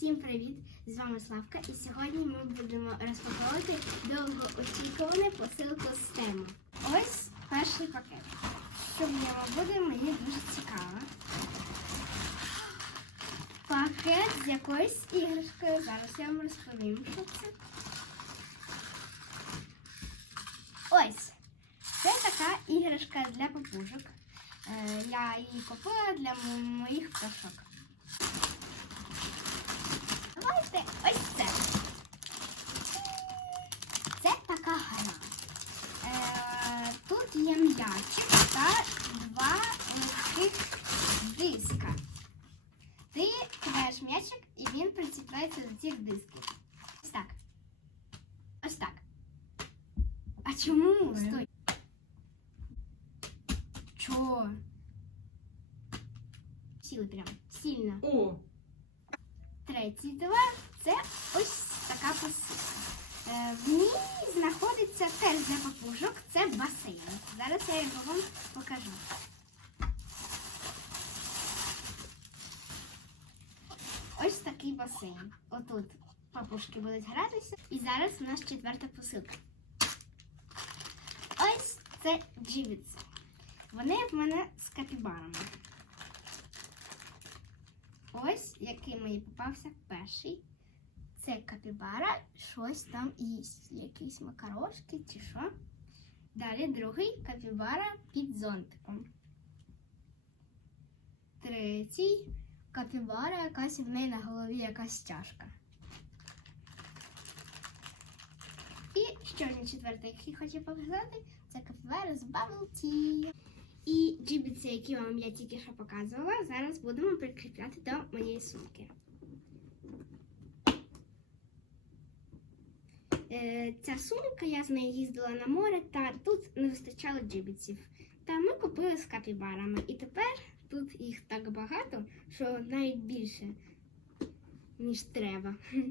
Всім привіт! З вами Славка, і сьогодні ми будемо розпаковувати довгоочікувану посилку з тему. Ось перший пакет. Що в ньому буде, мені дуже цікаво. Пакет з якоюсь іграшкою. Зараз я вам розповім, що це. Ось. Це така іграшка для папужок. Е, Я її купила для моїх пташок. Давайте ось це. Це така гра. Е, тут є м'ячик та два легких диска. Ти кидаєш м'ячик і він приціпляється до цих дисків. Ось так. Ось так. А чому? Стой. Чо? Сіли прям. Сильно. О, Третій товар це ось така посилка. Е, в ній знаходиться теж для папужок. Це я його вам покажу. Ось такий басейн. Отут папушки будуть гратися. І зараз у нас четверта посилка. Ось це джівіц. Вони в мене з капібарами. Ось який мені попався перший. Це капібара, щось там їсть. Якісь макарошки чи що. Далі другий капібара під зонтиком. Третій капібара, якась в неї на голові якась чашка. І ще один четвертий, який хочу показати, це капібара з Bubble Tea. І джибіці, які вам я тільки що показувала, зараз будемо прикріпляти до моєї сумки. Ця сумка, я з нею їздила на море, та тут не вистачало джибіців. Та ми купили з капібарами. І тепер тут їх так багато, що навіть більше, ніж треба.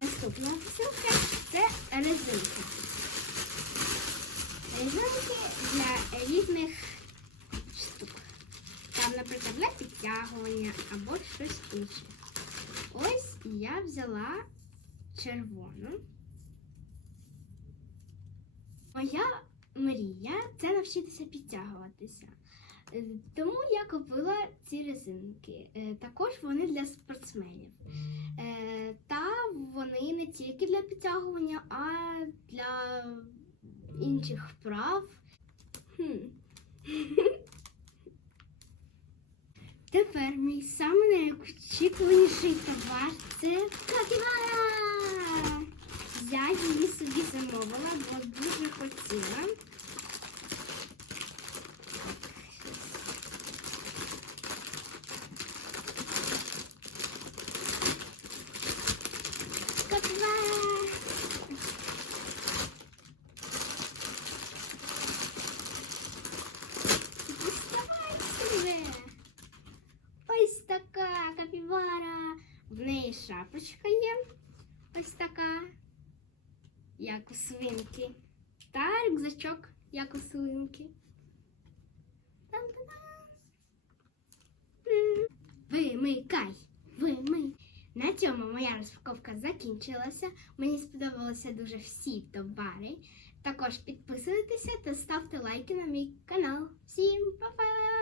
Наступна посилка це резинка. Резинки для різних штук. Там, наприклад, для підтягування або щось інше. Ось я взяла червону. Моя мрія це навчитися підтягуватися. Е, Тому я купила ці резинки. Е, Також вони для спортсменів. Е, Та вони не тільки для підтягування, а для інших вправ. Хм. Тепер мій самий найочікуваніший товар це капібара. Я її собі замовила, бо дуже хотіла. Капібара! Така капібара. В неї шапочка є. Ось така, як у свинки. Та рюкзачок, як у свинки. Там-та-дам. М. Вимикай, вимий. На цьому моя розпаковка закінчилася. Мені сподобалися дуже всі товари. Також підписуйтеся та ставте лайки на мій канал. Всім па-па!